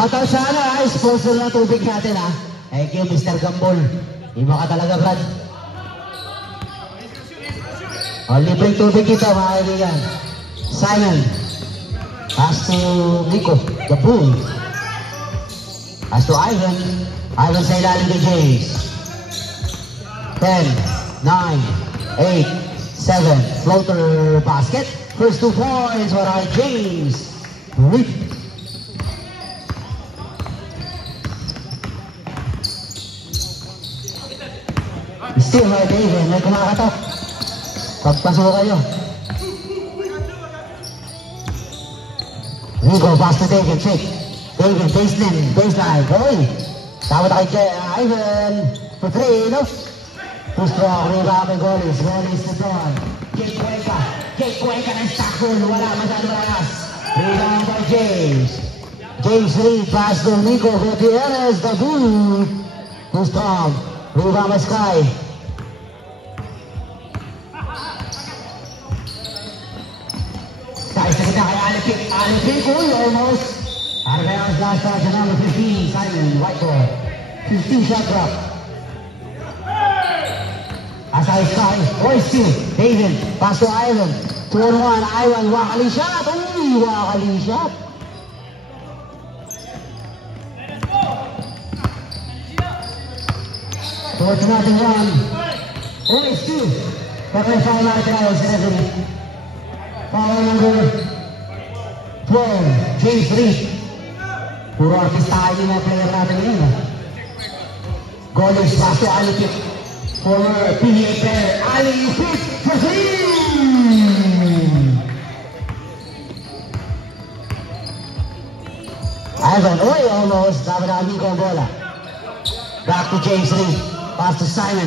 Shoutout sa sponsor na tubig natin ha. Thank you, Mr. Gambol. Iba ka talaga, Brad. Libreng tubig ito, mga kaibigan. Simon. Pass to Nico, the bull. Pass to Ivan. Ivan sa ilalim ni James. 10, 9, 8, 7. Floater basket. First 2 points for our James. Rip. Still right, David. May kumakatok. Pagpasok kayo. Rico, pass to David. Fake. David, baseline. Oy! Tawad na kay Ivan. For 3, no? Too strong. Rebound and goalies. Goalies to Don. Jake Cuenca ng Stockton. Wala masyado lakas. Rebound by James. James Reed. Pass to Nico Gutierrez. The bull. Too strong. Rebound by Sky. Alipik, almost. Out of bounds, last touch to number 15, Simon Whiteboard. 15 shot drop. Aside Sky, still, David, pass to Ivan. 2-on-1, Ivan, wakali shot. Uy, wakali shot. Towards nothing one. Still. Pero foul natin tayo, Stephanie. Foul number 12, James Reed. Puro artistahan yung mga player natin ngayon. Goalies, pass to Alipik. Former PBA player, Alipik for 3! Ivan, almost. Sabi na kami ko ang bola. Back to James Reed. Pass to Simon.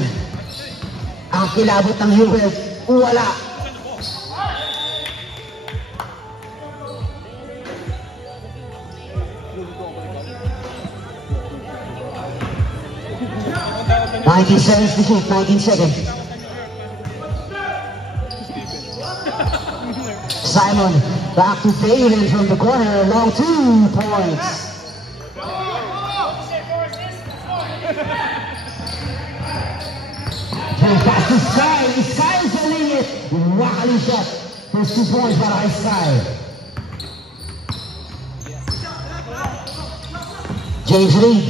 Ang kilabot ng Hubert, wala. $19 to shoot, 19 seconds. Simon, back to David from the corner, long 2 points. Pass to Sky, Sky is selling it. Wakali shot, first 2 points para kay Sky. James Reed.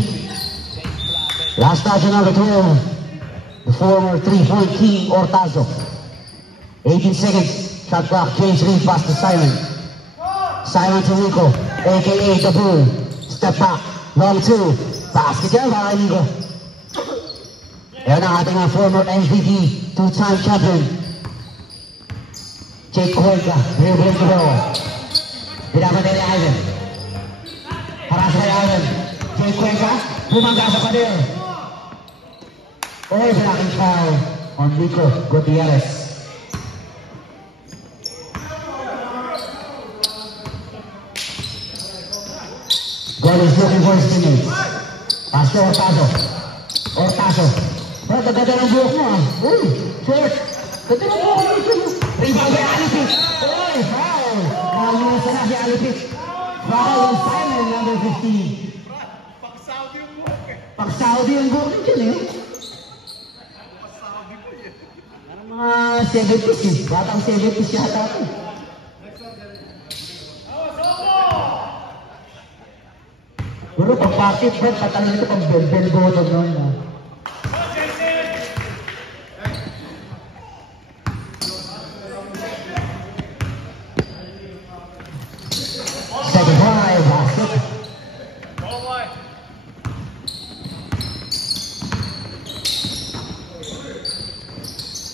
Last touch number 12, the former 3-point king, Ortazo. 18 seconds, shot clock, James Reed, pass to Simon. Simon to Nico, a.k.a. the Bull. Step back, long 2, basket yan, baka Nico. Yan ang ating former MVP, 2-time champion. Jake Cuenca, dribbling the ball. Pinapatay ni Ivan. Paras kay Ivan. Jake Cuenca, bumangga sa pader. Malaking foul on Nico Gutierrez. God is looking for his teammates. Pass to Ortazo. Ganda ng buhok mo. Short. Ganda ng buhok mo. Rebound by Alipik. Foul. Nalimusan na si Alipik. Foul on Simon, number 15. Pag-Saudi yung buhok niya dyan mga 70s batang 70s yata ito. Pero pag party, Fred, patalan ito pag bell bottom noon. Second drive, basket.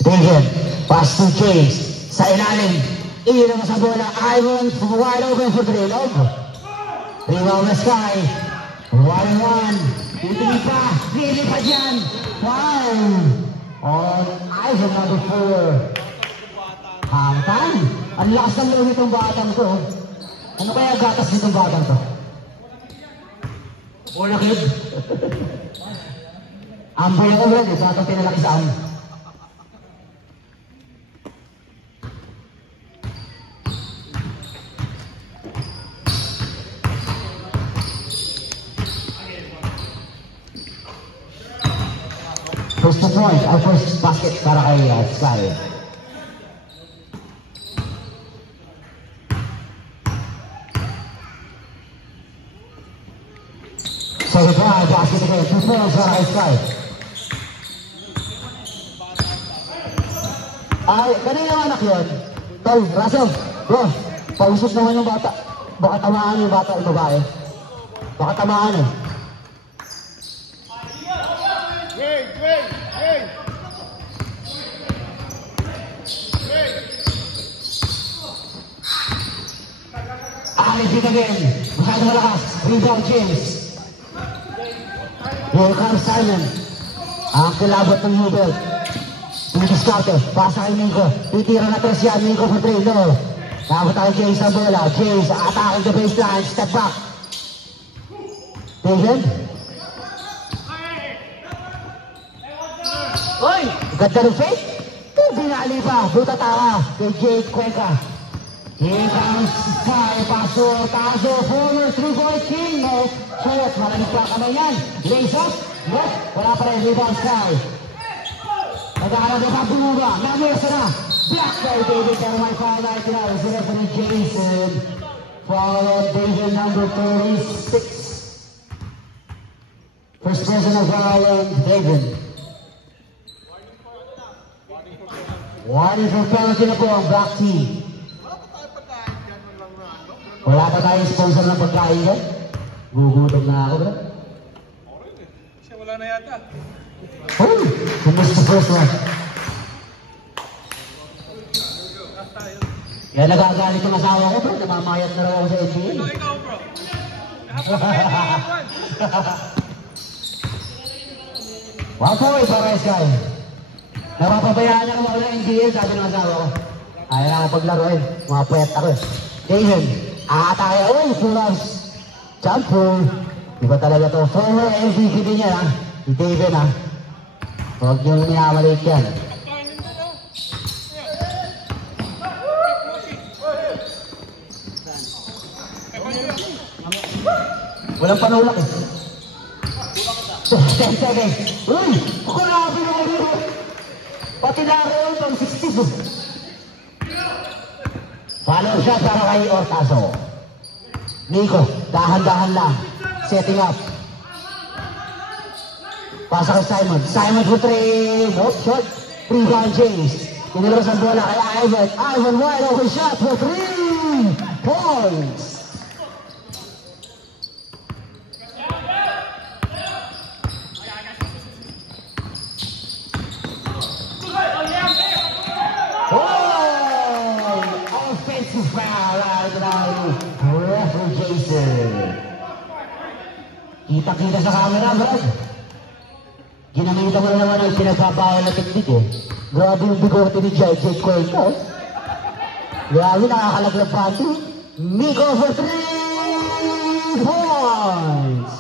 David, pass to James. Sa ilalim. Ilan sa bola. Ivan, wide open for 3. Log. Rebound na Sky. 1-1. Titingin pa. Pili pa dyan. Wow. On Ivan, number 4. Hangtan. Ang lakas ng loob itong batang to. Ano kaya gatas nitong batang to? Bola kid. Amboy ako rin. Sa atong pinalaki sa amin. First 2 points, our first basket para kay Sky. So the drive, basket again, 2 points para kay Sky. Ay, kanina yung anak yun. Tol, Russell, bro, pausok naman yung bata. Baka tamaan yung bata yung babae. Baka tamaan eh. Alice it again. Masyado malakas. Rebound James. Here comes Simon. Ang kilabot ng Hubel. Pinidiskarte. Pasa kay Nico. Titira na tres yan. Nico for 3. No. Nakabot tayo James ang bola. James attacking the baseline. Step back. David. Oy! Ganda ng fake. Binali pa. Buta tawa. Kay Jake Cuenca. Here comes Sky. Paso. Tazo. Former 3-point king. No. Short. Malamig pa kamay yan. Lace up. No. Wala pa rin. Rebound Sky. Nagkakalagay pa bumuga. Namesa na. Black by David. Pero may foul na ito na. Sila pa ni Jason. Foul David number 36. First personal foul on David. Warning for penalty na po ang Black Team. Wala pa tayong sponsor ng pagkain yan. Gugutom na ako, bro. Siya wala na yata. Oh! Kumus the first one. Kaya nagagalit ang asawa ko, bro. Namamayat na raw ako sa NBA. Ikaw, bro. Wow po, para Sky. Napapabayaan na ako ng NBA, sabi ng asawa ko. Ayaw na ako paglaruin. Mga pwet ako eh. David, atake. Uy, pull-ups. Jumper. Iba talaga to. Former MVP din yan, ha? Si David, ha? Huwag niyong minamalik yan. Walang panulak eh. 10 seconds. Uy! Ako na ako pinamaliho. Pati na ako itong 60. Follow shot para kay Ortazo. Nico, dahan-dahan lang. Setting up. Pasa kay Simon. Simon for 3. Nope, shot. Rebound James. Tinilabas ang bola kay Ivan. Ivan wide open shot for 3 points. Kita-kita sa camera, Brad. Ginamita mo na naman ang pinagpapawal na teknik eh. Grabe yung bigote ni Jake Cuenca. Grabe, nakakalaglag pa ito. Nico for 3 points!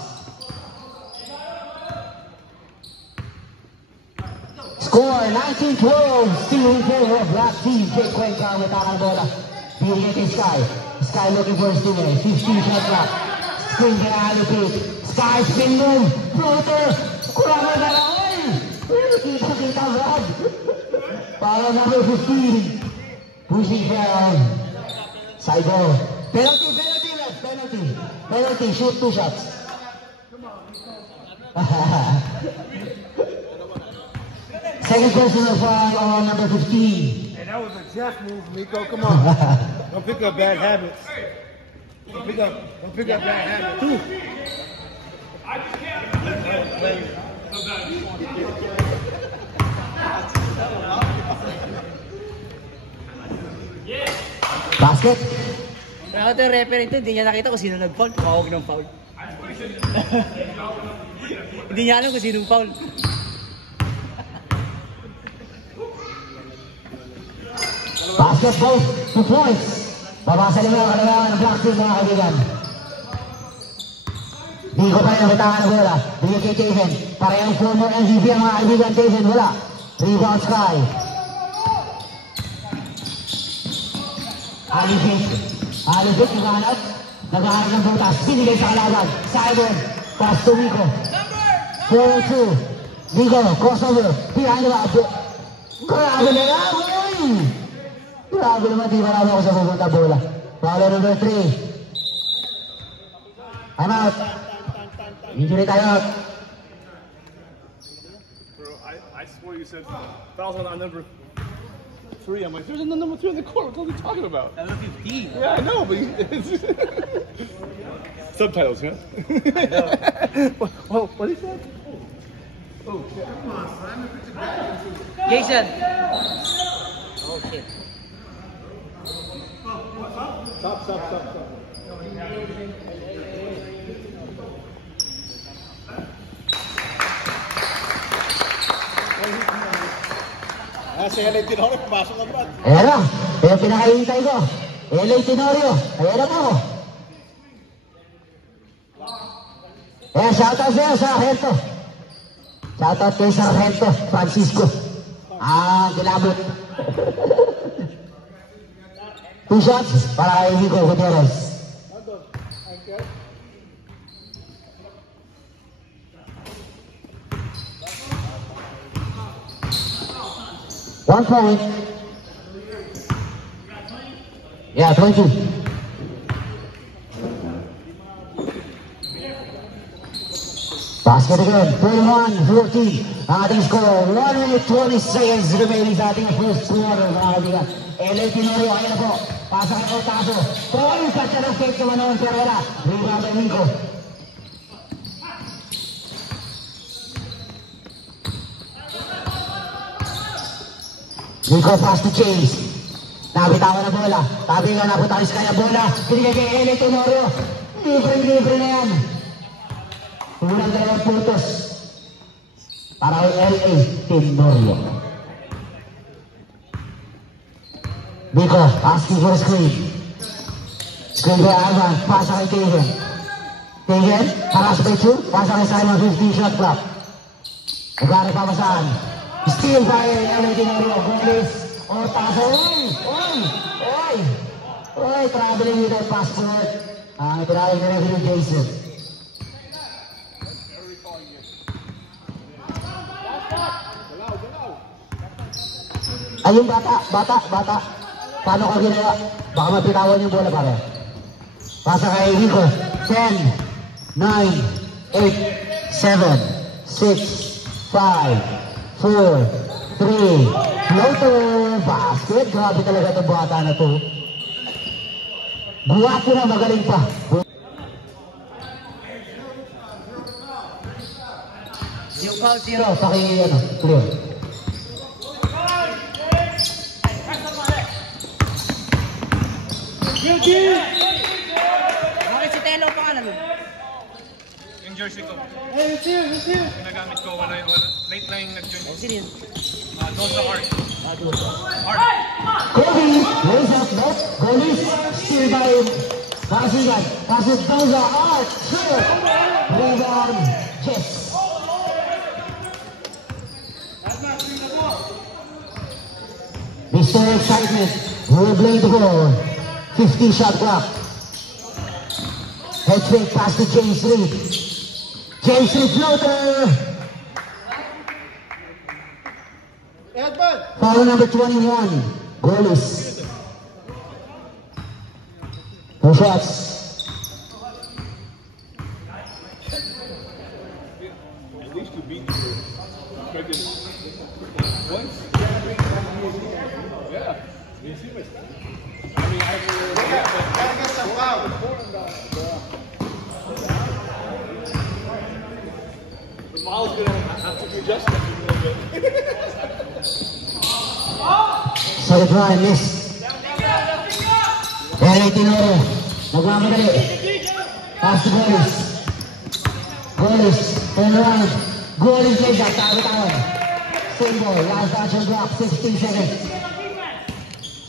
Score 19-12. Still in favor of Black Team. Jake Cuenca ang itakang bola. Bigyan kay Sky. Sky looking for a steamer. 15 shot clock. Screen ka na alipit. Sky spin move. Floater. Kurang na lang. Kita-kita, Brad. Para number 15. Pushing down. Side ball. Penalty, penalty, Brad. Penalty. Penalty. Shoot 2 shots. Second personal foul on number 15. Hey, that was a chess move, Nico. Come on. Don't pick up bad habits. Don't pick up bad habits. Two. Basket. Ako ito yung referee ito, hindi niya nakita kung sino nag-foul. Tumawag ng foul. Hindi niya alam kung sinong foul. Basket both 2 points. Babasa nila ang kalamangan ng Black Team, mga kaibigan. Di ko pa rin nakitangan ng bola. Bigyan kay Taven. Parehong former MVP ang mga kaibigan. Taven, wala. Rebound Sky. Alipit. Alipit, naghahanap. Naghahanap ng butas. Binigay sa kalaban. Simon. Pass to Nico. 4-2. Vigo, crossover, behind the back. Grabe na yan, boy! Grabe naman, di marami ako sa pupunta bola. Foul number 3. I'm out. Injury time out. Bro, I swear you said fouls on number 3. I'm like, there's a number 2 in the court. What are you talking about? Number 15. Yeah, I know, but subtitles, huh? What did he say? Oh, Jason. Oh, shit. Stop. Si LA Tenorio, pumasok ang bat. Ayan na, yung pinakahintay ko. LA Tenorio, ayan na po. Ayan, shoutout sa'yo sa Sargento. Shoutout kayo sa Sargento, Francisco. Kilabot. 2 shots para kay Vico Gutierrez. 1 point. Yeah, 20. Basket again, 31-14. Ang ating score, 1 minute 20 seconds remaining sa ating first quarter, mga kaibigan. LA Tenorio, ayan na po. Pasok na taso. Throwing cut na ng fake naman noon, pero wala. Rebound by Vico. Vico pass to Chase. Nabitawan na bola. Tabi nga naputalis kaya bola. Binigay kay LA Tenorio. Libre na yan. Unang 2 puntos para kay LA Tenorio. Vico asking for a screen. Screen kay Ivan. Pasa kay Taven. Taven, paras by 2. Pasa kay Simon, 15 shot clock. Nagkari pa masaan. Steal by LA Tenorio. Goalies. Taso. Oy, traveling with a passport. Traveling na rin Jason. Ayun, bata. Paano ka ginawa? Baka mapitawan yung bola pare. Pasa kay Vico. 10, 9, 8, 7, 6, 5, 4, 3, floater, basket. Grabe talaga itong bata na to. Guwapo na, magaling pa. Yung foul 0, paki, clear. Bakit si Telo pa ka naman? Yung jersey ko. Hey, it's here. Ginagamit ko, late na yung nag-join. Sino yun? Doon sa Art. Kobe, raise up, no? Goalies, steal by Basigan. Passes Doza, Art, sure. Rebound, Jess. Mr. Excitement, dribbling the ball. 50 shot clock. Head fake pass to James Reed. James Reed floater. Foul number 21. Goalies. 2 shots. At least you beat me. Once? Yeah. You see my stuff? I mean, I gotta get some foul. The ball's gonna have to be adjusted a little bit. Solid run, miss. LA Tenorio. Nagmamadali. Pass to Goalies. Goalies. Turn around. Goalies like that. Tawid. Single. Last action block. 16 seconds.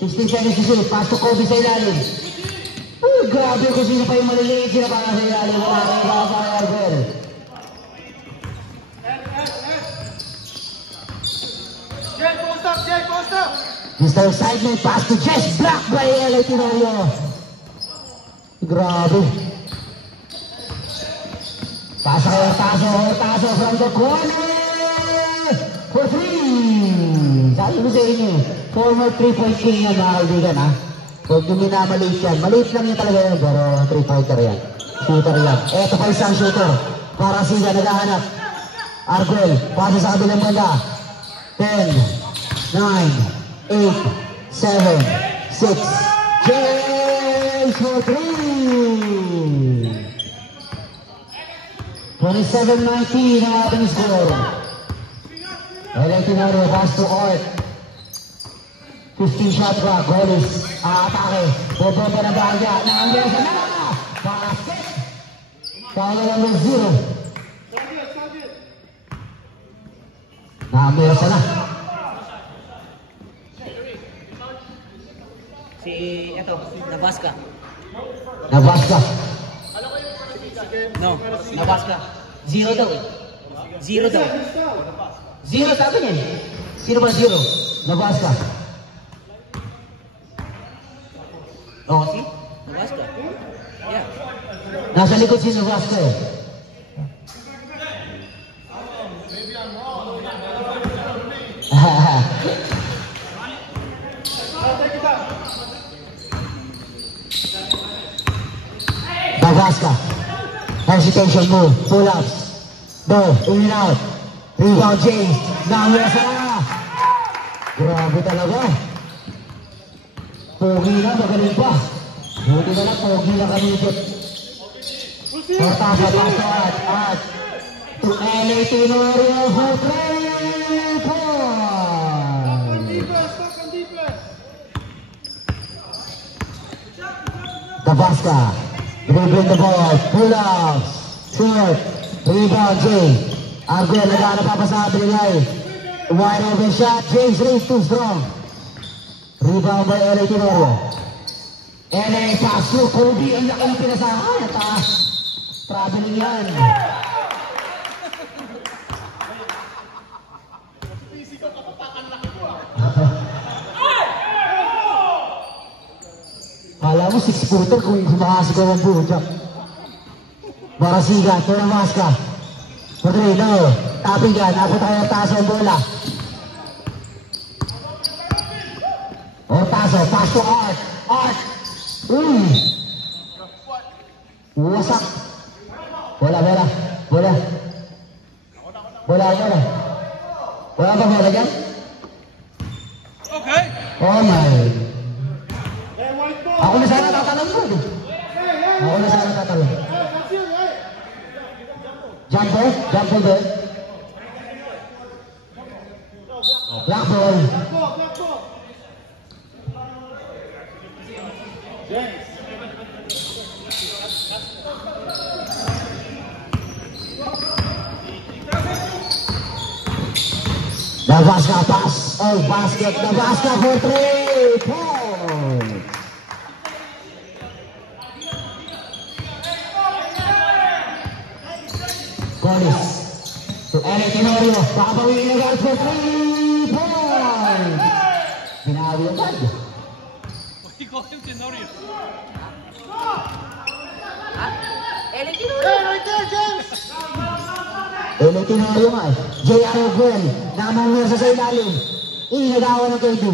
16 seconds to shoot. Pass to Kobe sa ilalim. Grabe kung sino pa yung maliliit. Sino pa nga sa ilalim. Wala kang gagawin Arbel. Mr. Excitement pass to Jess. Block by LA Tenorio. Grabe. Taso from the corner. for 3! Sabi ko sa inyo, former 3-point king yan mga kaibigan ha. Huwag nyo minamaliit yan. Maliit lang yan talaga yan, pero 3-pointer yan. Shooter yan. Eto pa isang shooter. Para siya naghahanap. Arguel, pasa sa kabilang banda. 10, 9, 8, 7, 6, James for 3! 27-19 ang ating score. Electinaro, pass to Art. 15 shot clock, Golis, atake. Boboto na bahagya. Naanggasa na! Basket! Kaya lang ng 0. Naanggasa na. Eto, Nabasca. Nabasca. No, Nabasca. 0 daw eh. 0 daw. 0 sabi niya eh. Sino ba 0? Nabasca. Oh, see? Nabasca. Yeah. Nasa likod si Nabasca eh. Nabasca. Hesitation move. Pull-ups. Go. In and out. Rebound James. Naanggasa na. Grabe talaga. Pogi na, magaling pa. Buti na lang, pogi na kamipit. Portasa, paso at to LA Tenorio for 3 points. Nabasca. Dribbling the ball. Pull-ups. Short. Rebound James. Arguel, nagana pa sa Adrilay. Wide open shot. James Reeves too strong. Rebound by LA Tenorio. LA pass to Kobe. Ang laki ng pinasahan. At traveling yan. Kala mo 6-footer kung makasigaw ang buhok. Barasiga, Nabasca. Rodrigo, tapping gun, abot tayo ng taso ang bola. Ortazo, pass to Art. Art! Wasak. Bola. Wala ba bola dyan? Okay. Oh my. Ako na sana tatalong doon. Jump ball doon. Black ball. Nabasca pass. Oh, basket. Nabasca for 3 points. Golis to LA Tenorio. Babawin agad for 3 points. Binawi agad. LA Tenorio nga eh. J.R. Arguel. Namangir sa ilalim. Inagawa ng KD.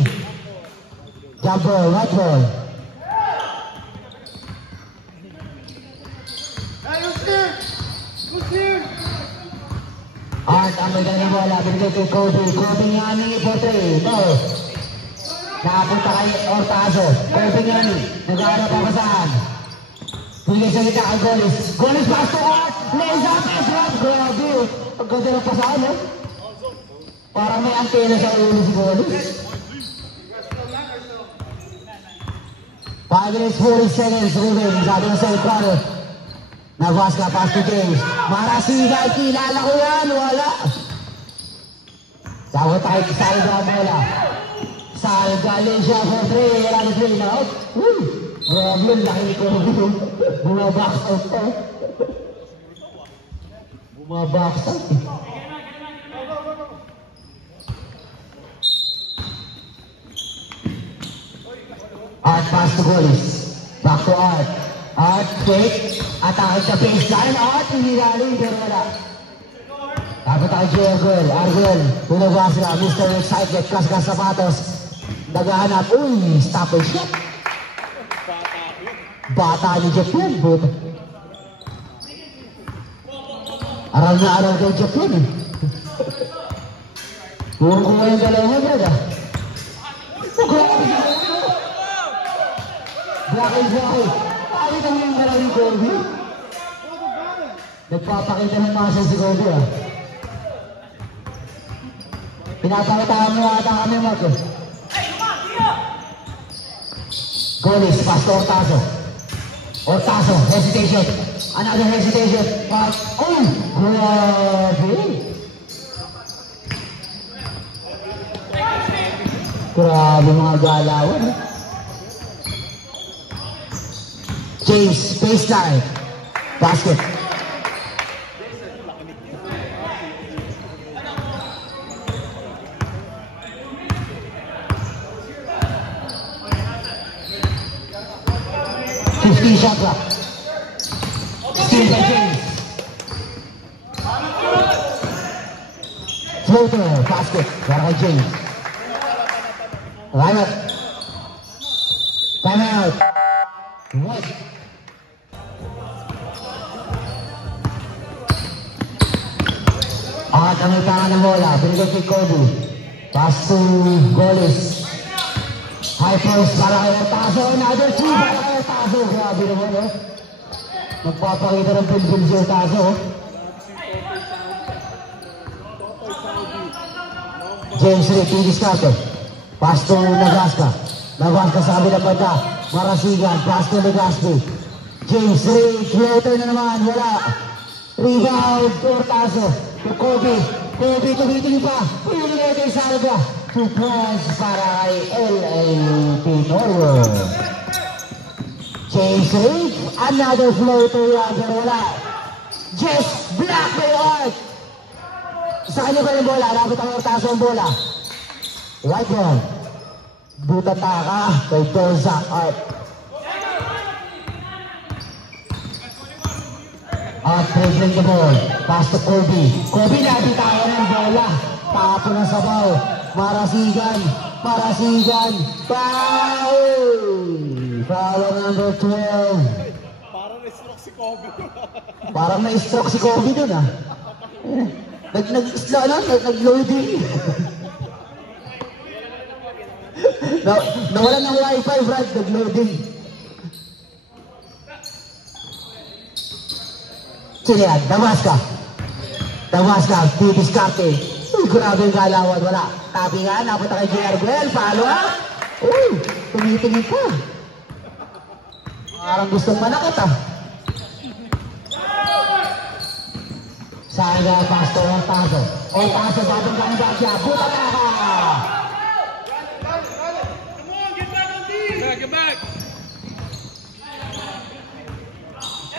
Jump ball, right ball. Art ang may ganang bola. Binigay kay Kobe. Kobe Ngani for 3. No. Nakapunta kay Ortazo. Kobe Ngani. Nag-aarap ako saan. Binigay sa kita kay Golis. Golis pass to Art. Lays up and drop. Grabe. Ang ganda ng pasaan eh. Parang may antena sa ulo si Golis. 5 minutes 40 seconds remaining. Sabi na sa Ecuador. Nabasca pass to James. Marasiga, kilala ko yan. Wala. Tawag tayo sa ibang bola. Sal Galicia for 3. Wala na 3 na out. Grabe, laki ko. Bumabox out to. Bumabox out. Art pass to Golis. Back to Art. Art fake. Atake sa baseline. Art, hindi galing pero wala. Dapat tayo si Arguel. Arguel, pinagawa sila. Mr. Excited, kas-kas sapatos. Naghahanap. Uy, stop and shot. Bata ni Jeff yan, buto. Aral na aral kay Jeff yan eh. Puro ko yung dalawa yan ah. Blackie. Pakita mo yung dalawa ni Kobe. Nagpapakita ng muscle si Kobe ah. Pinapakita mo ata kami mo ito. Goalies, pass to Ortazo, hesitation. Another hesitation. Oh, grabe. Grabe mga galawan. James, baseline. Basket. Shot clock. Steal by James. Floater, basket. Para kay James. Time out. What? At ang itangan ng bola. Binigay kay Kobe. Pass to Goalies. High post para kay Ortazo. Another two para kay Ortazo. Grabe naman eh. Magpapakita ng bilbil si Ortazo. James Rick, i-discarte. Pass to Nagasca. Nagasca sa kabilang banda. Marasigan. Pass to Legaspi. James Rick, floater na naman. Wala. Rebound to Ortazo. To Kobe. Kobe tumitingin pa. Pinigay kay Salva. 2 points para kay LA Pinoy. James Reed, another floater yan, pero wala. Just block by Art. Sa kanya ba yung bola? Dapat ang Ortazo ang bola. Right ball. Buta taka kay Doza Art. Art dribbling the ball. Pass to Kobe. Kobe nabitawan ng bola. Tapo ng sabaw. Marasigan. Foul number 12. Parang na-stroke si Kobe. Parang na-stroke si Kobe dun ah. Nag-loading. Nawalan ng wifi, Brad. Nag-loading. Sino yan? Damasca, di-discarte. Uy, grabe yung galawan. Wala. Tabi nga, napunta kay J.R. Guel. Follow up. Uy, tumitingin ka. Parang gustong manakit ah. Saga, pasto, Ortazo. Ortazo, batong gano'n ba siya? Buta na ka! Get back!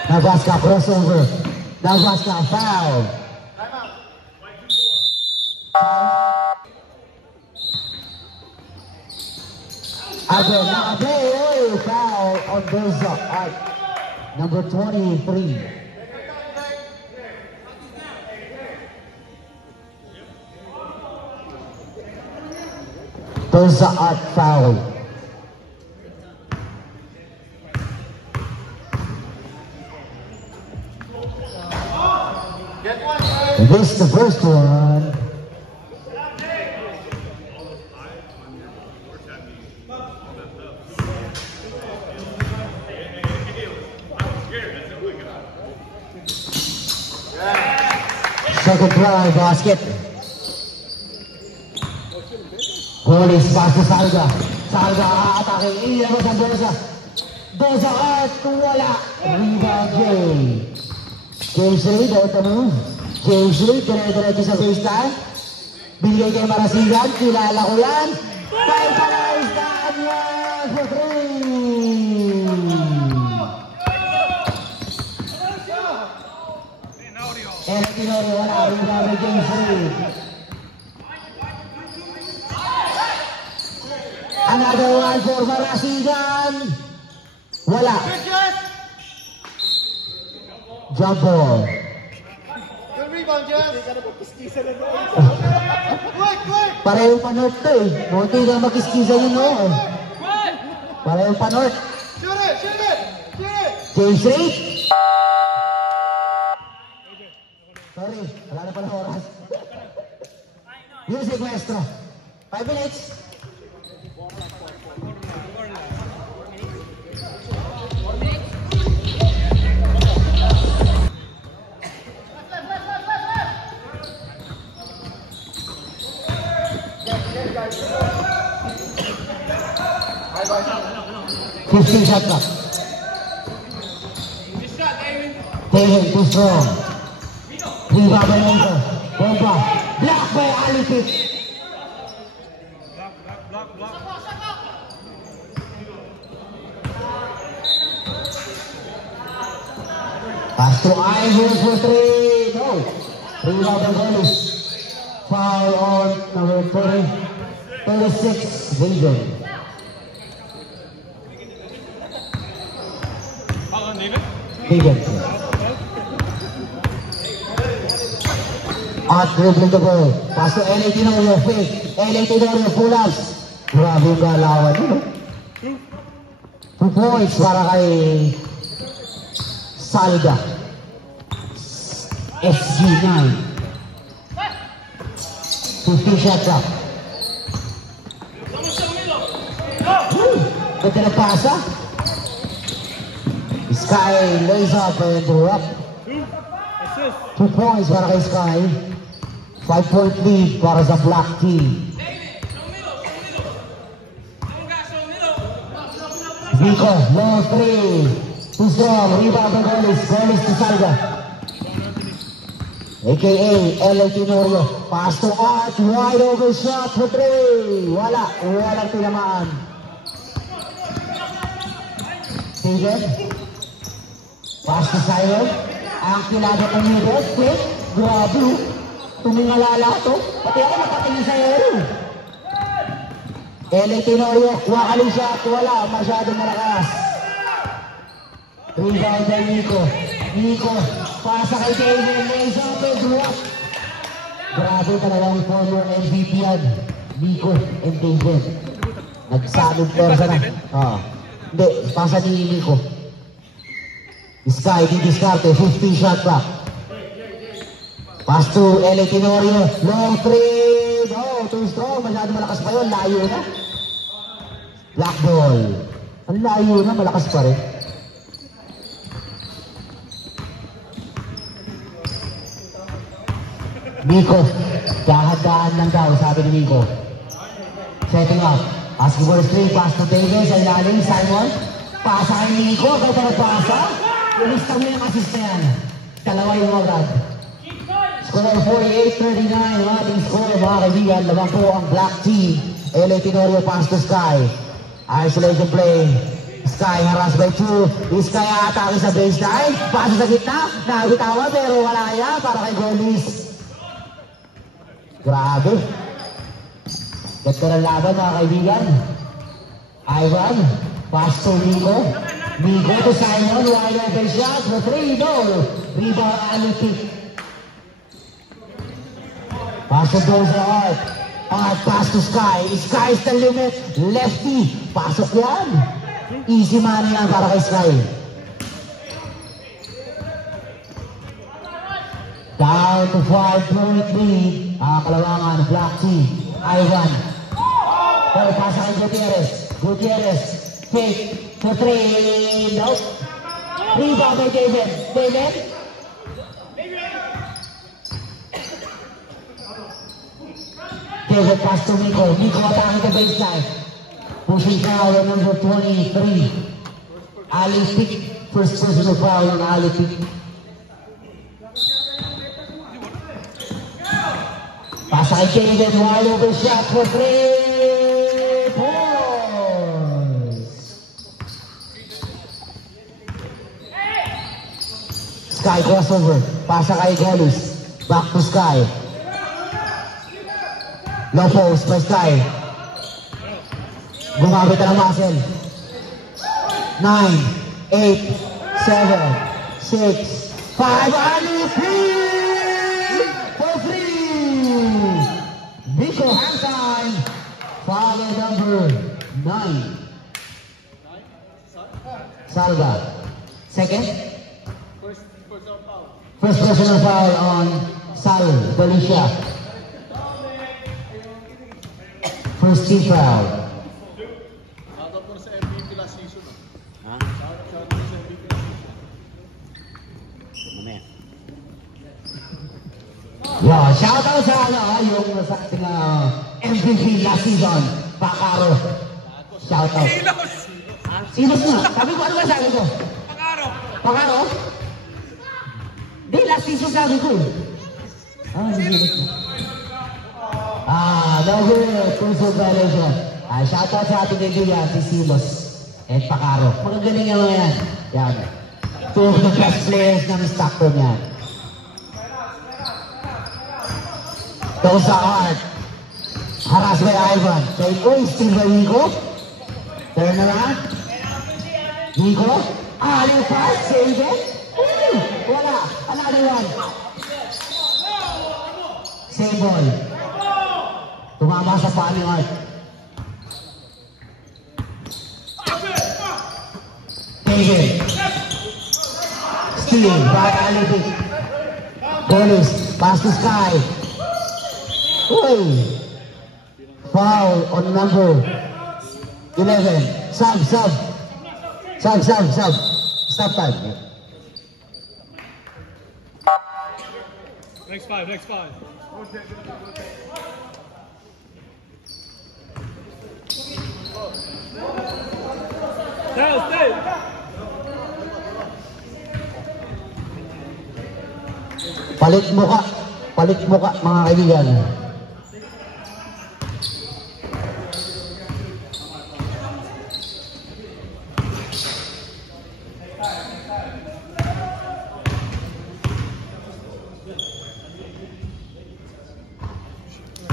Nagasca, crossover. Nagasca, foul. Again, nakaplay, foul on Doza Art, number 23. Doza Art foul. This is the first one. Second try, basket. Goalies, pass to Salga. Salga, atake. Ilabas ang Doza. Doza Art, wala. Rebound, James Reed, out the move. James Reed, dire-diretso sa baseline. Binigay kay Marasigan, kilala ko yan. Five palays na Anya for 3. And Tinorio, wala. Rebound, James Reed. Another one for Marasigan. Wala. Jump ball. Good rebound, Jess. Parehong pa-north to eh. Buti na mag-iskisa yun noon. Parehong pa-north. Change rate. Sorry, wala na pala oras. Music maestro. 5 minutes. Shot clock. Taylor too strong. Rebound by Monzo. Bomba. Blocked by Alipit. Pass to Ivan for 3. No. Rebound by Golis. Foul on number 36. Vision. David. At dribbling the ball. Pass to LA Tenorio. Fake. LA Tenorio pull-ups. Grabe yung galawan yun. 2 points para kay Salga. SG9. 50 shots up. Ganda na pasa. Sky lays up and drop. 2 points para kay Sky. 5-point lead para sa Black Team. Vico, low 3. Too strong. Rebound by Golis. Golis to Salga. AKA LA Tenorio. Pass to Art. Wide open shot for 3. Walang tinamaan. Steven. Pass to Simon. Ang kilada ko niyo doon. Quick. Grabe. Tumingalala to. Pati ako nakatingin sa iyo. LA Tenorio. Wakaling shot. Wala. Masyadong malakas. Rebound by Nico. Nico. Pasa kay David. Lays up and drop. Grabe talagang former MVP yan. Nico and David. Nagsalog persa na. Hindi. Pasa ni Nico. Sky, di diskarte, 15 shot clock. Pass to LA Tenorio. Long 3. No, too strong. Masyado malakas pa yun. Layo na. Black ball. Ang layo na, malakas pa rin. Nico. Dahan-dahan lang daw, sabi ni Nico. Setting up. Asking for a screen. Pass to Davis. Ay lalim. Simon. Pasa kay Nico. Ganda na pasa. Lista mo yung assist na yan. Dalawa yung agad. Score 48-39. Ating score mga kaibigan. Lamang po ang Black Team. LA Tenorio pass to Sky. Isolation play. Sky harass by 2. Sky atake sa baseline. Pass sa gitna. Nagitawa pero wala yan para kay Golis. Grabe. Ganda ng laban mga kaibigan. Ivan. Pass to Nico. Nico to Simon, wide open shot for 3, no. Rebound, Alipit. Pass to Doza Art. Art, pass to Sky. Sky is the limit. Lefty. Pasok yan. Easy money yan para kay Sky. Down to 5-point lead. Kalawangan, Black Team. Ivan. Pasa kay Gutierrez. Gutierrez. Fake. For 3, no. Rebound by David. David. David pass to Nico. Nico attacking the baseline. Pushing foul on number 23. Ali Pick. First personal foul on Ali Pick. Pass kay David. Wide open shot for 3 points. Sky crossover. Pasa kay Golis. Back to Sky. Low post by Sky. Gumamit na ng muscle. 9, 8, 7, 6, 5. Ali Pick for 3. Foul on number 9. Salva. Second. First personal foul on Sal Delicia. First team foul. Shoutout mo na sa MVP last season. Ha? Shoutout mo sa MVP last season. Mamaya. Yo, shout out sa yung sa ating MVP last season, Bacaro. Shout out. Silos nga. Sabi ko, ano ba sabi ko? Bacaro? Di, last season sabi ko. Silos nga. No good. Crucial violation. Shout out sa ating kaibigan, si Silos and Bacaro. Magagaling nga mga yan. Yan. Two of the best players ng Stockton yan. Goes sa Art. Harass by Ivan. Kay still by Nico. Turn around. Nico. Aliw pass. Save it. Wala. Another one. Same ball. Tumama sa paa ni Art. David. Steal by Alivic. Bonus. Pass to Sky. Uy! Foul on number 11. Sub. Stop time. Next five. Stay. Palit muka mga kaibigan.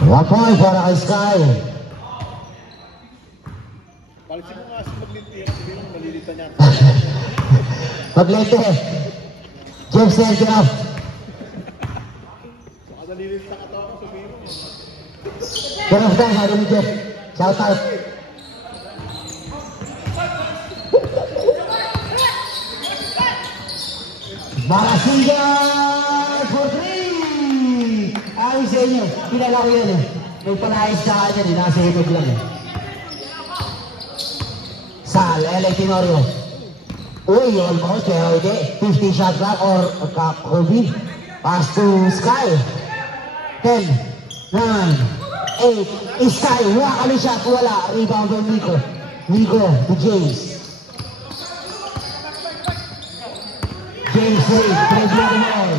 One point para kay Sky. Palisin mo nga si Magliti. Sabihin mo, malilitan niya. Maglete. Jeff Sergioff. Baka nalilitan ka tao, sabihin mo. Ganun tayo, sabi ni Jeff. Shout out. Marasigan for 3! Ayos sa inyo. Kilala ko yan eh. May panayos sa kanya eh. Nasa hinog lang eh. Sal, LA Tenorio. Uy, almost. Pero hindi. 50 shot clock or Kobe. Pass to Sky. 10, 9, 8. Sky. Wakali shot. Wala. Rebound on Nico. Nico to James. James Reed. Dribbling the ball.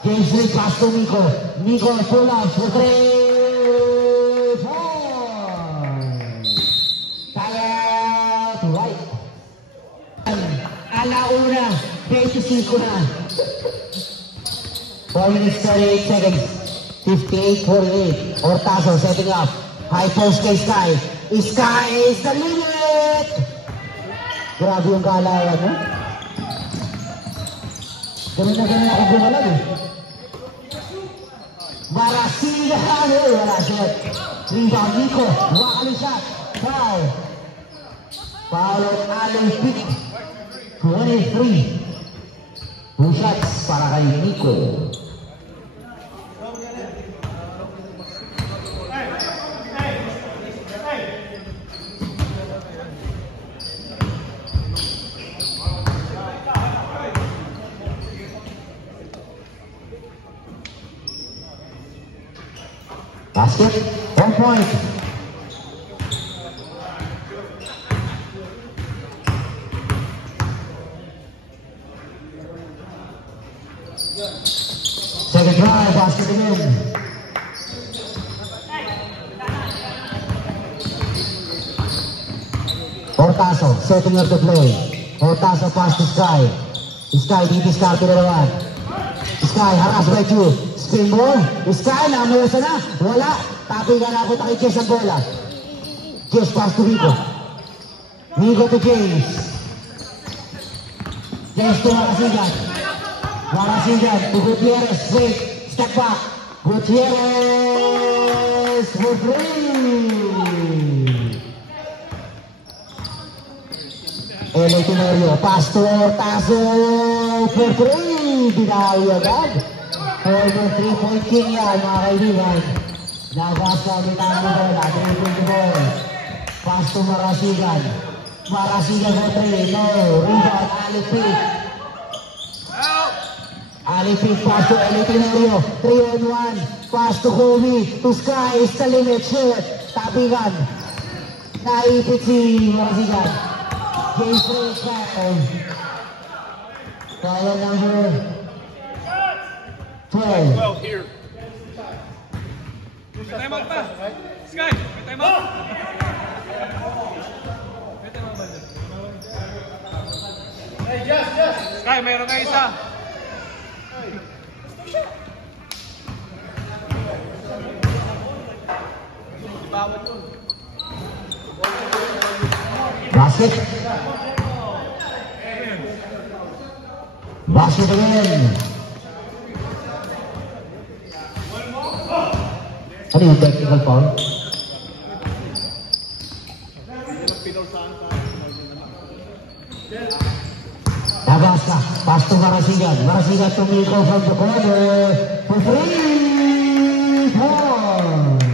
James Reed pass to Nico. Nico pull up for 3. 4. Tired. Right. Alauna. 25 na. 4 minutes 38 seconds. 58-48. Ortazo setting up. High post kay Sky. Sky is the limit. Grabe yung kaalawan, no? Ganun na ako bumalag eh. Marasigan eh. Wala shot. Rebound Nico. Wakali shot. Foul. Foul on Alivic. 23. 2 shots para kay Nico. Basket, 1 point. Second drive, basket again. Ortazo, setting up the play. Ortazo pass to Sky. Sky, di-discard na naman. Sky, harass by 2. Spin ball. Sky, namusa na. Wala. Tapi ka na ako kay Jess ang bola. Jess pass to Nico. Nico to James. James to Marasigan. Marasigan to Gutierrez. Wait. Step back. Gutierrez for 3. LA Tenorio, pass to Ortazo for 3. Binawi agad. Former 3-point king yan, mga kaibigan. Nagkasabit ang bola, 3-point ball. Pass to Marasigan. Marasigan for 3. No. Rebound, Alipik. Alipik, pass to LA Tenorio. 3-on-1. Pass to Kobe. To Sky is the limit. Shoot. Tapigan. Naipit si Marasigan. James Rose foul. Foul number 12. 12 here. Time out pa. Sky, may time out. Sky, mayroon ka isa. Basket. Basket again. Ano yung technical foul? Tabasa, pass to Marasigan. Marasigan to Miko from the corner for 3 points.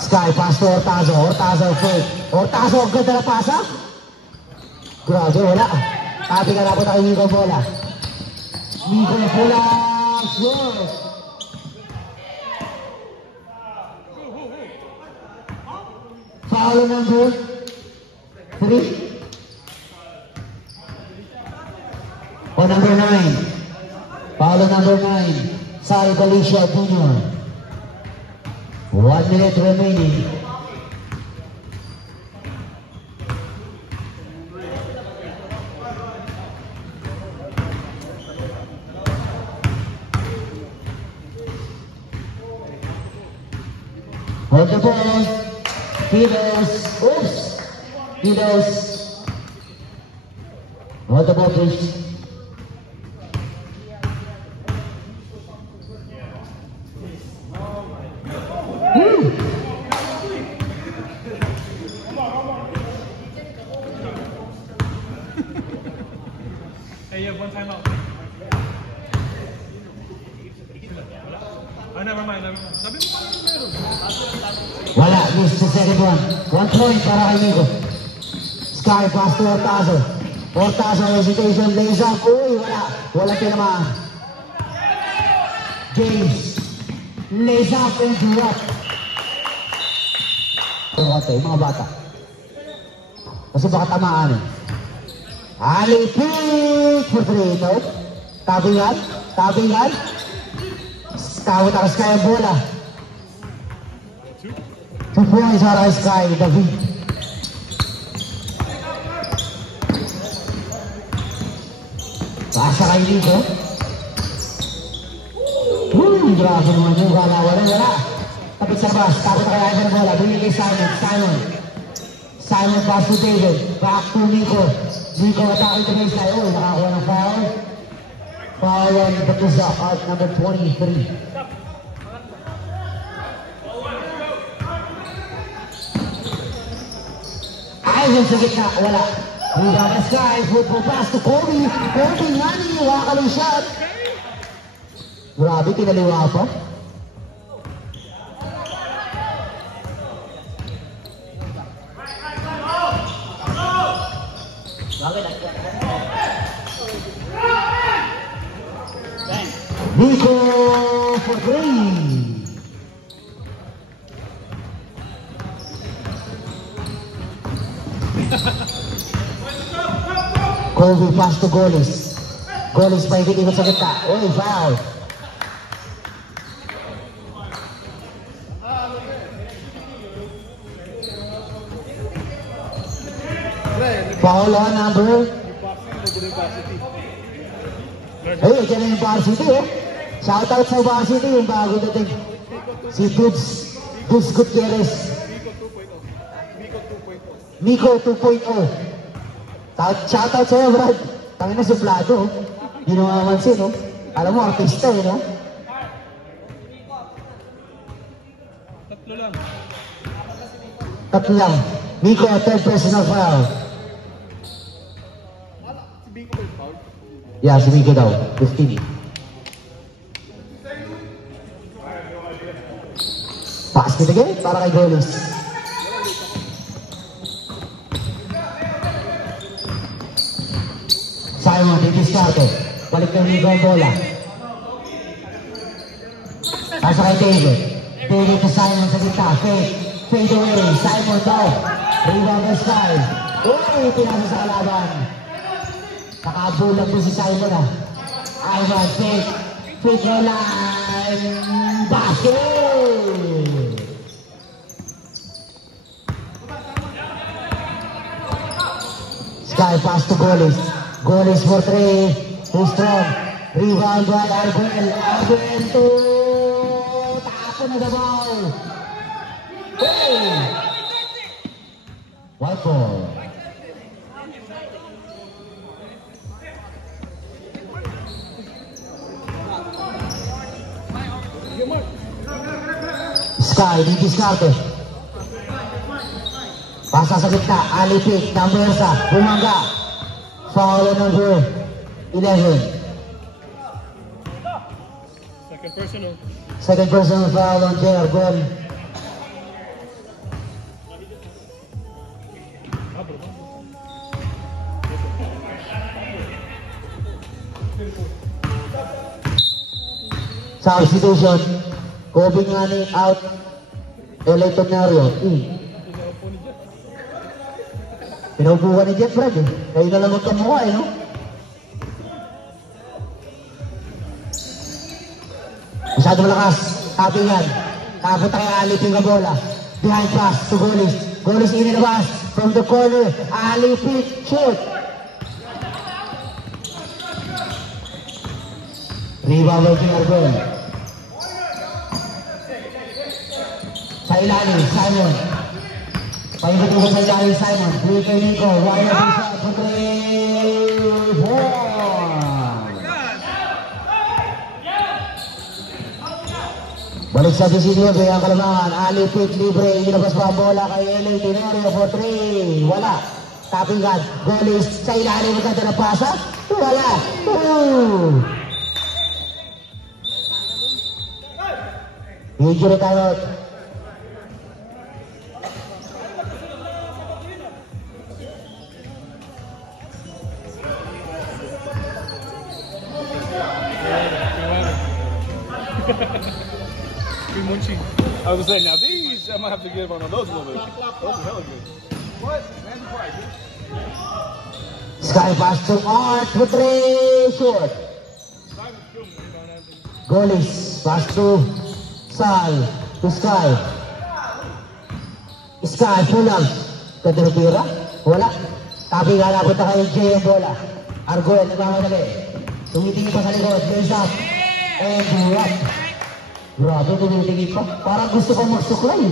Sky, pass to Ortazo. Ortazo fake. Ortazo, ang ganda na pasa. Grabe, wala. Tabi ka na po tayo Miko bola. Miko bola. Yes. Foul number 3. O number 9. Foul number 9. Sal Galicia Jr. 1 minute remaining. Hold the ball. Kidos. Oops. Kidos. Hold the ball, please. Hey, you have one time out. Oh, never mind, never mind. Sabi mo pa lang meron. Wala, miss the second one. 1 point para kay Miko. Sky pass to Ortazo. Ortazo hesitation, lays up. Uy, wala. Wala tinamaan. James. Lays up and drop. Mga bata. Kasi baka tamaan eh. Alipik for 3. No? Tabingan. Tabingan. Tawag ang Sky ang bola. 2 points para kay Sky. David. Pasa kay Nico. Grabe naman yung wala. Tapos sa labas. Takot na kay Ivan ang bola. Bumili kay Simon. Simon pass to David. Back to Nico. Nico atake to baseline. Oh, nakakuha ng foul. Foul on Batuza out number 23. Ivan sa gitna. Wala. Rebound na Sky. Football pass to Kobe. Kobe Nani. Wakalo shot. Grabe, kinaliwa pa. Nico for 3. Kobe pass to Golis. Golis pa ikot sa gitna. Uy, foul. Foul on number. Ay, dyan na yung varsity oh. Shoutout sa varsity, yung bago dating. Si Dubs Gutierrez. Miko 2.0. Shoutout sa'yo, Brad. Tangin na suplado oh. Hindi naman mamansin oh. Alam mo, artista eh no? Tatlo lang. Tatlo lang. Nico, third personal foul. Yeah, si Nico daw. 15. Basket again para kay Golis. Simon, didiskarte. Balik ng Nico ang bola. Nasa kay David. David to Simon sa gitna. Fade away. Simon daw. Rebound by Sky. Uy, pinasa sa kalaban. Nakabulag po si Simon ah. Ivan, fake no line. Basket! Sky pass to Golis. Golis for 3. Too strong. Rebound by Arguel. Arguel to... Tapo na the ball. Hey! White ball. Sky, didiskarte. Pasa sa gitna, alipik, Nambersa, bumangga. Foul number 11. Second personal foul on J.R. Gol. Substitution. Kobe nga ni out. LA Tonario. Pinaubuhan ni Jeff Fred eh. Kayo na lang magkamukha eh, no? Masyado malakas. Tapingan. Tapos tayo alipin ka bola. Behind pass to Golis. Golis inilabas from the corner. Alipin. Shoot. Rebound by J.R. Gol. Sa ilalim, Simon. Paikot-ikot sa ilalim, Simon. Free kay Nico. Wire up shot for 3. 4. Balik sa Desidio, kaya ang kalamangan. Alipit, libre. Inilabas pa ang bola kay LA Tenorio for 3. Wala. Tapping guard. Golis sa ilalim. Maganda na pasa. Wala. Injury timeout. I was saying, now these, I might have to give one of those a little bit. Those are hella good. What? Man's price. Sky pass to Art for 3. Short. Golis pass to Sal to Sky. Sky pull up. Ganda na tira? Wala. Tapi nga napunta kayo Jay ang bola. Arguel nagmamadali. Tumitingin pa sa likod. Raise up. And drop. Grabe, tumitingin pa. Parang gusto ko magsuklay.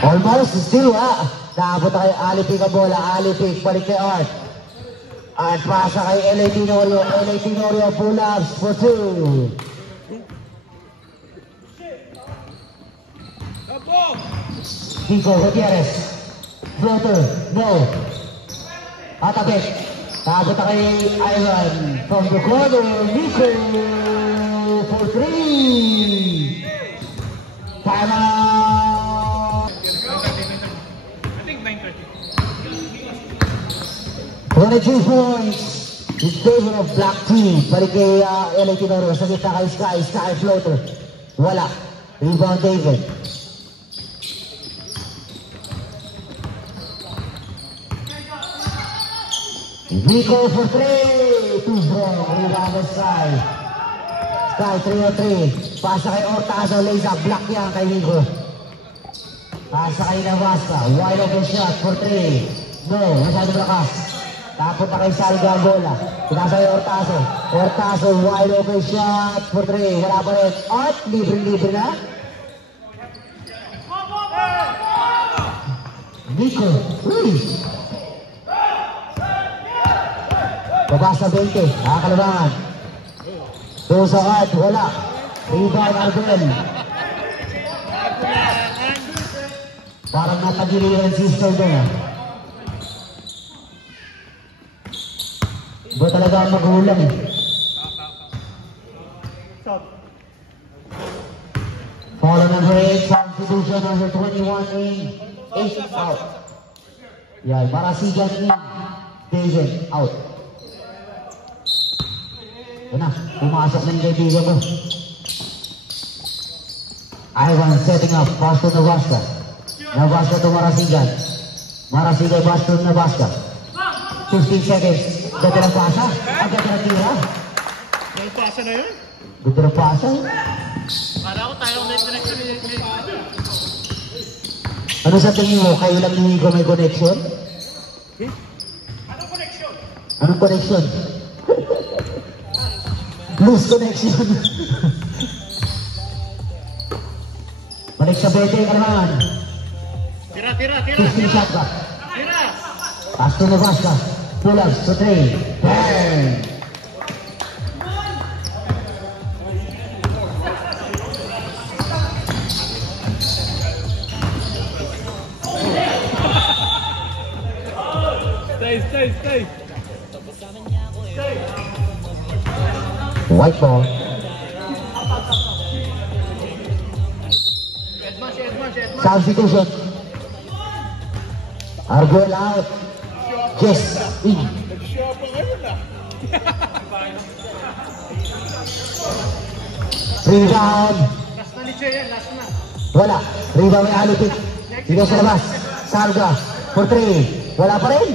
Almost still ha. Napunta kayo Alipik ang bola. Alipik balik kay Art. At pasa kay LA Tenorio. LA Tenorio pull-ups for 2. Kiko Gutierrez. Floater. No. Atapit. Napunta kay Ivan. From the corner. Nico for 3. Time out. I think 9:30. 22 points in favor of Black Team. Balik kay LA Tenorio. Sa kita kay Sky. Sky floater. Wala. Rebound David. Nico for 3. Too strong. Rebound by Sky. Sky 3-3. Pasa kay Ortazo. Lays up. Block yan kay Nico. Pasa kay Navasta. Wide open shot for 3. No. Masyado lakas. Tapos na kay Salga ang bola. Pinasa kay Ortazo. Ortazo. Wide open shot for 3. Wala pa rin. At libre-libre na. Nico. Please. Baba sa 20. Nakakalabangan. Doon sa Art. Wala. Rebound Arguel. Parang napagiliran ang sister doon. Iba talaga ang magulang eh. Follow number 8, substitution number 21 in, 8 out. Yan, Marasigan in, David out. Yan na, pumasok na yung kaibigan mo. Ivan setting up, pass to Nebraska. Nebraska to Marasigan. Marasigan, pass to Nebraska. 15 seconds. Ganda ng pasa? Ang ganda ng tira? May pasa na yun? Ganda ng pasa? Para ako tayo may connection. Ano sa tingin mo? Kayo lang ni Nico may connection? Anong connection? Anong connection? Loose connection. Balik sa bete ka naman. Tira. 15 shot back. Tira! Pass to Nebraska. Pull-ups to 3. Bang! Stay. White ball. Advance. Substitution. Arguel out. Yes. In. Nag-show pa ngayon na. Rebound. Last na ni Che yan, last na. Wala. Rebound may alipit. Dito sa labas. Sarga. For 3. Wala pa rin.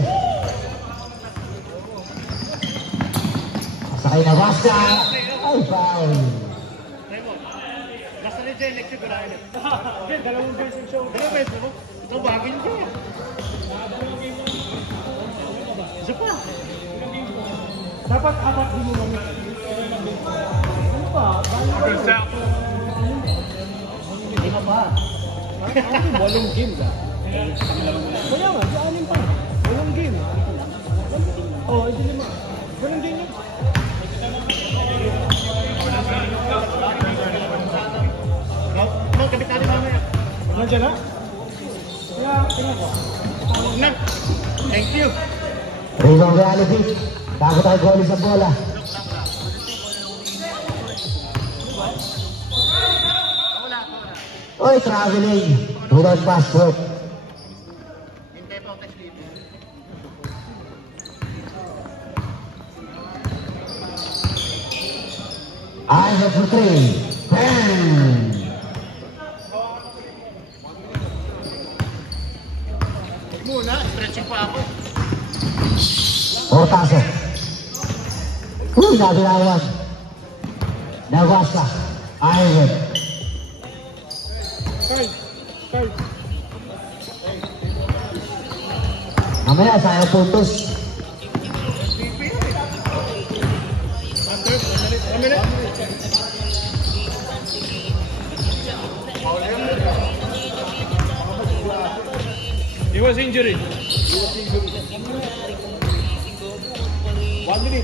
Sakay na Nebraska. Ay, foul. Last na ni Che, next siguro ayun. Okay, dalawang beses yung show. Dalawang beses mo? Ito bagay niyo Che. Isa pa. Dapat apat din mo namin. Ano pa? First out. Hindi ka pa. Walang game ka. Wala nga, sa anim pa. Walang game. Oo, hindi naman. Walang game yun. Mang, kapit natin mamaya. Nandiyan na? Kaya ko. Na. Thank you. Rebound may alipit. Bago tayo goalie sa bola. Oy, traveling. Without passport. Hintay pa ako text dito. I have for 3. Bang! Muna, stretching pa ako. Ortaso. Nabilawan. Nebraska. Ivan. Start. Mamaya, sayang puntos. A minute. He was injured. 1 minute.